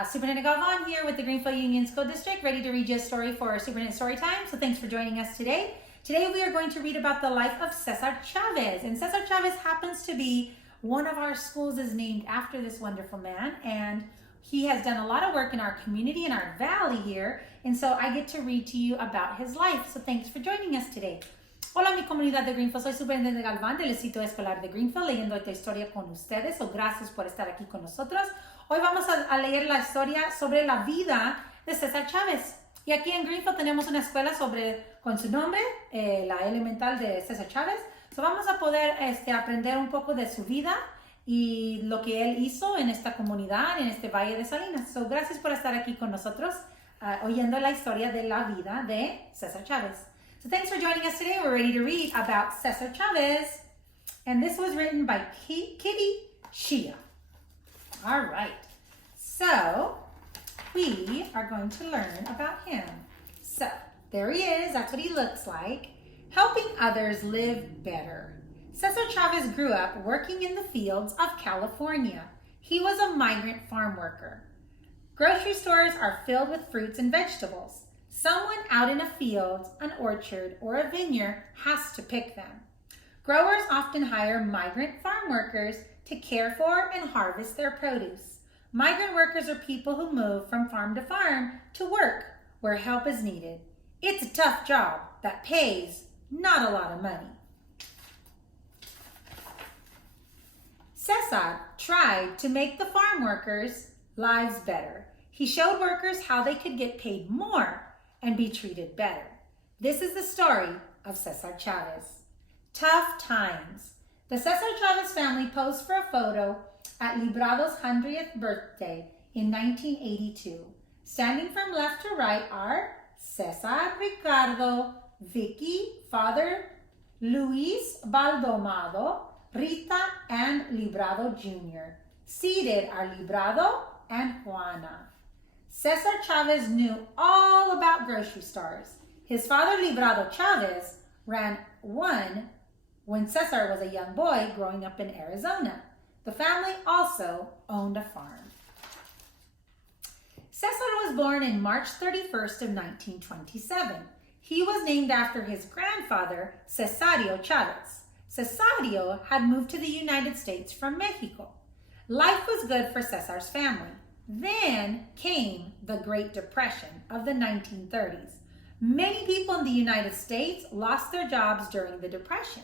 Superintendent Galvan here with the Greenfield Union School District, ready to read you a story for Superintendent Story Time. So thanks for joining us today. Today we are going to read about the life of Cesar Chavez. And Cesar Chavez happens to be one of our schools is named after this wonderful man. And he has done a lot of work in our community, in our valley here. And so I get to read to you about his life. So thanks for joining us today. Hola mi comunidad de Greenfield, soy Superintendente Galván del Distrito Escolar de Greenfield leyendo esta historia con ustedes. So gracias por estar aquí con nosotros. Hoy vamos a leer la historia sobre la vida de Cesar Chavez. Y aquí en Greenfield tenemos una escuela con su nombre, la elemental de Cesar Chavez. So vamos a poder aprender un poco de su vida y lo que él hizo en esta comunidad, en este Valle de Salinas. So gracias por estar aquí con nosotros, oyendo la historia de la vida de Cesar Chavez. So thanks for joining us today. We're ready to read about Cesar Chavez. And this was written by Kitty Shia. All right. So we are going to learn about him. So there he is. That's what he looks like. Helping others live better. Cesar Chavez grew up working in the fields of California. He was a migrant farm worker. Grocery stores are filled with fruits and vegetables. Someone out in a field, an orchard, or a vineyard has to pick them. Growers often hire migrant farm workers to care for and harvest their produce. Migrant workers are people who move from farm to farm to work where help is needed. It's a tough job that pays not a lot of money. Cesar tried to make the farm workers' lives better. He showed workers how they could get paid more and be treated better. This is the story of Cesar Chavez. Tough times. The Cesar Chavez family posed for a photo at Librado's 100th birthday in 1982. Standing from left to right are Cesar, Ricardo, Vicky, Father Luis Baldomado, Rita, and Librado Jr. Seated are Librado and Juana. Cesar Chavez knew all about grocery stores. His father, Librado Chavez, ran one when Cesar was a young boy growing up in Arizona. The family also owned a farm. Cesar was born in March 31st of 1927. He was named after his grandfather, Cesar Chavez. Cesar had moved to the United States from Mexico. Life was good for Cesar's family. Then came the Great Depression of the 1930s. Many people in the United States lost their jobs during the Depression,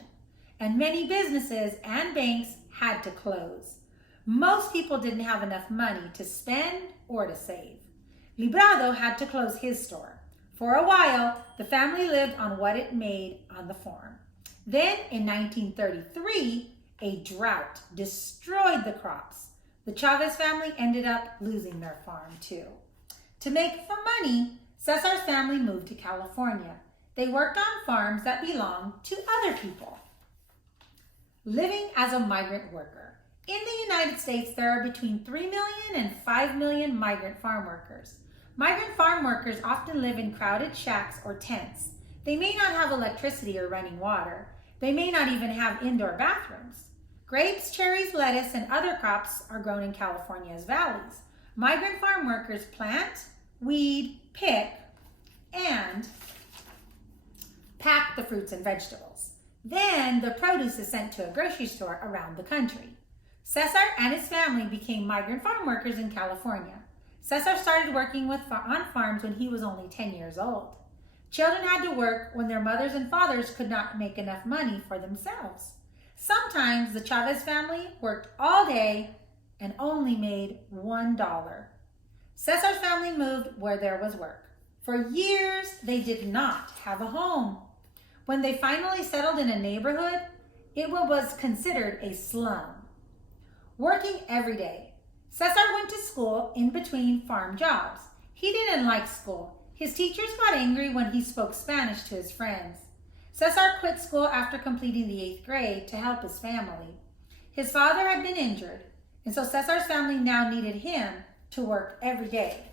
and many businesses and banks had to close. Most people didn't have enough money to spend or to save. Librado had to close his store. For a while, the family lived on what it made on the farm. Then, in 1933, a drought destroyed the crops. The Chavez family ended up losing their farm too. To make some money, Cesar's family moved to California. They worked on farms that belonged to other people. Living as a migrant worker. In the United States, there are between 3 million and 5 million migrant farm workers. Migrant farm workers often live in crowded shacks or tents. They may not have electricity or running water. They may not even have indoor bathrooms. Grapes, cherries, lettuce, and other crops are grown in California's valleys. Migrant farm workers plant, weed, pick, and pack the fruits and vegetables. Then the produce is sent to a grocery store around the country. Cesar and his family became migrant farm workers in California. Cesar started working on farms when he was only 10 years old. Children had to work when their mothers and fathers could not make enough money for themselves. Sometimes the Chavez family worked all day and only made $1. Cesar's family moved where there was work. For years, they did not have a home. When they finally settled in a neighborhood, it was considered a slum. Working every day. Cesar went to school in between farm jobs. He didn't like school. His teachers got angry when he spoke Spanish to his friends. Cesar quit school after completing the 8th grade to help his family. His father had been injured, and so Cesar's family now needed him to work every day.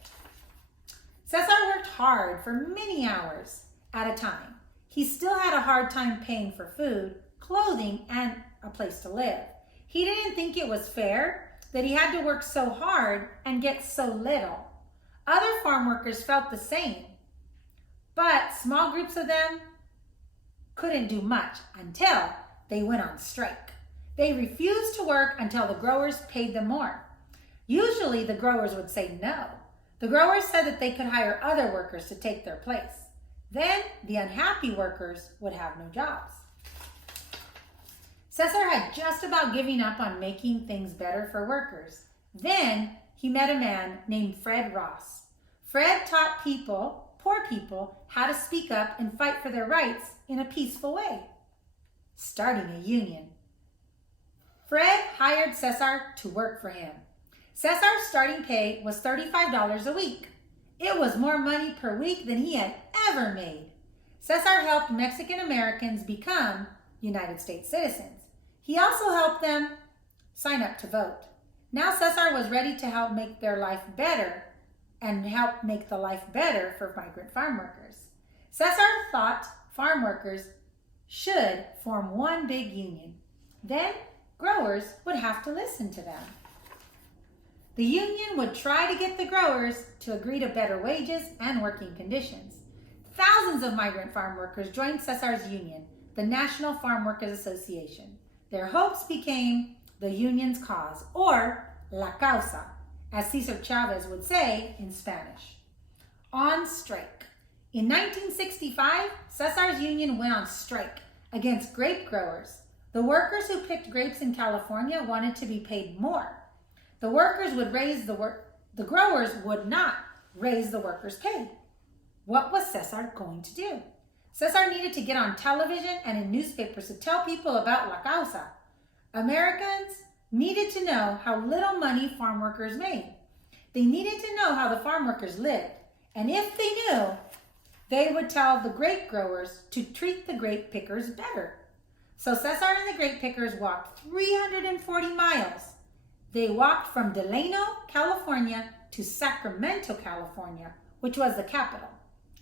Cesar worked hard for many hours at a time. He still had a hard time paying for food, clothing, and a place to live. He didn't think it was fair that he had to work so hard and get so little. Other farm workers felt the same, but small groups of them couldn't do much until they went on strike. They refused to work until the growers paid them more. Usually the growers would say no. The growers said that they could hire other workers to take their place. Then the unhappy workers would have no jobs. Cesar had just about given up on making things better for workers. Then he met a man named Fred Ross. Fred taught poor people, how to speak up and fight for their rights in a peaceful way, starting a union. Fred hired Cesar to work for him. Cesar's starting pay was $35 a week. It was more money per week than he had ever made. Cesar helped Mexican Americans become United States citizens. He also helped them sign up to vote. Now Cesar was ready to help make their life better and help make the life better for migrant farm workers. Cesar thought farm workers should form one big union. Then growers would have to listen to them. The union would try to get the growers to agree to better wages and working conditions. Thousands of migrant farm workers joined Cesar's union, the National Farm Workers Association. Their hopes became the union's cause, or la causa, as Cesar Chavez would say in Spanish. On strike. In 1965, Cesar's union went on strike against grape growers. The workers who picked grapes in California wanted to be paid more. The workers would raise the growers would not raise the workers' pay. What was Cesar going to do? Cesar needed to get on television and in newspapers to tell people about la causa. Americans needed to know how little money farm workers made. They needed to know how the farm workers lived. And if they knew, they would tell the grape growers to treat the grape pickers better. So Cesar and the grape pickers walked 340 miles. They walked from Delano, California to Sacramento, California, which was the capital,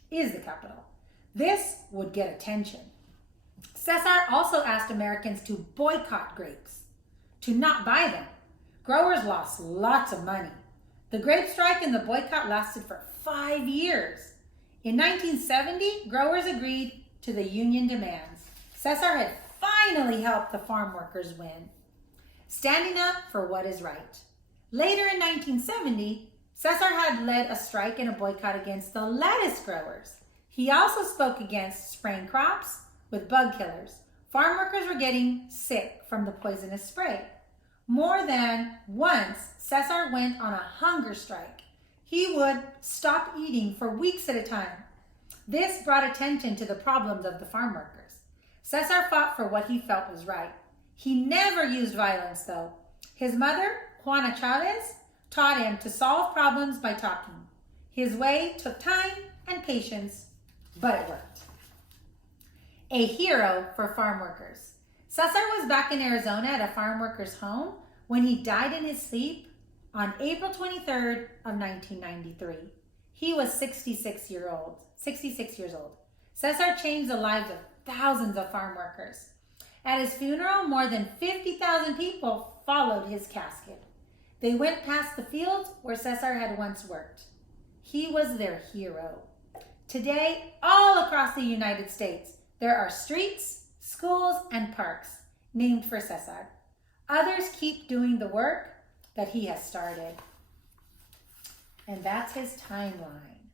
is the capital. This would get attention. Cesar also asked Americans to boycott grapes, to not buy them. Growers lost lots of money. The grape strike and the boycott lasted for 5 years. In 1970, growers agreed to the union demands. Cesar had finally helped the farm workers win, standing up for what is right. Later in 1970, Cesar had led a strike and a boycott against the lettuce growers. He also spoke against spraying crops with bug killers. Farm workers were getting sick from the poisonous spray. More than once, Cesar went on a hunger strike. He would stop eating for weeks at a time. This brought attention to the problems of the farm workers. Cesar fought for what he felt was right. He never used violence, though. His mother, Juana Chavez, taught him to solve problems by talking. His way took time and patience, but it worked. A hero for farm workers. Cesar was back in Arizona at a farm worker's home when he died in his sleep on April 23rd of 1993. He was 66 years old. Cesar changed the lives of thousands of farm workers. At his funeral, more than 50,000 people followed his casket. They went past the fields where Cesar had once worked. He was their hero. Today, all across the United States, there are streets, schools, and parks named for Cesar. Others keep doing the work that he has started. And that's his timeline.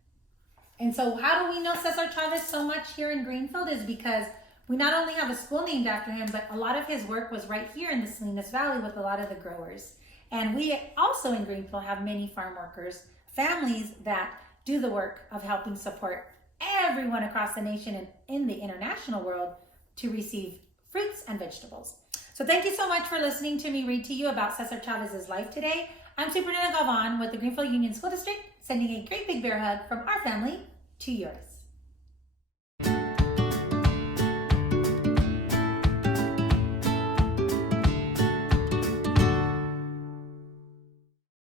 And so how do we know Cesar Chavez so much here in Greenfield is because we not only have a school named after him, but a lot of his work was right here in the Salinas Valley with a lot of the growers. And we also in Greenfield have many farm workers, families that do the work of helping support everyone across the nation and in the international world to receive fruits and vegetables. So thank you so much for listening to me read to you about Cesar Chavez's life today. I'm Superintendent Galvan with the Greenfield Union School District, sending a great big bear hug from our family to yours.